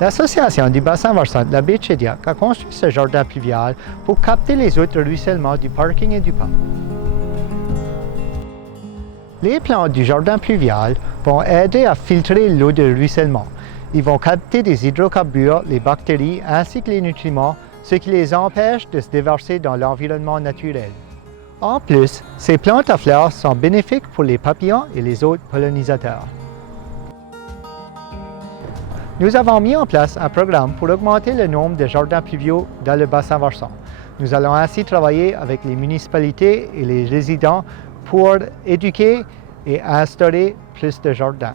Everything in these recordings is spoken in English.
L'association du bassin versant de la baie de Shediac a construit ce jardin pluvial pour capter les eaux de ruissellement du parking et du parc. Les plantes du jardin pluvial vont aider à filtrer l'eau de ruissellement. Ils vont capter des hydrocarbures, les bactéries ainsi que les nutriments, ce qui les empêche de se déverser dans l'environnement naturel. En plus, ces plantes à fleurs sont bénéfiques pour les papillons et les autres pollinisateurs. Nous avons mis en place un programme pour augmenter le nombre de jardins pluviaux dans le bassin versant. Nous allons ainsi travailler avec les municipalités et les résidents pour éduquer et instaurer plus de jardins.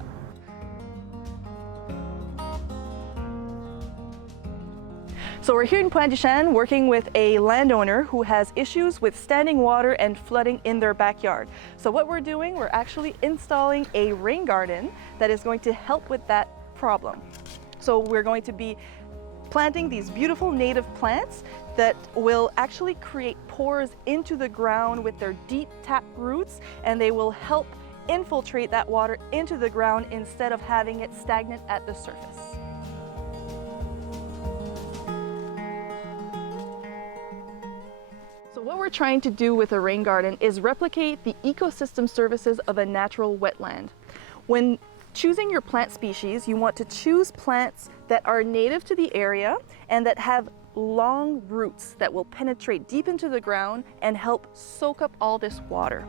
So we're here in Pointe-du-Chêne working with a landowner who has issues with standing water and flooding in their backyard. So what we're doing, we're actually installing a rain garden that is going to help with that problem. So we're going to be planting these beautiful native plants that will actually create pores into the ground with their deep tap roots, and they will help infiltrate that water into the ground instead of having it stagnant at the surface. So what we're trying to do with a rain garden is replicate the ecosystem services of a natural wetland. When choosing your plant species, you want to choose plants that are native to the area and that have long roots that will penetrate deep into the ground and help soak up all this water.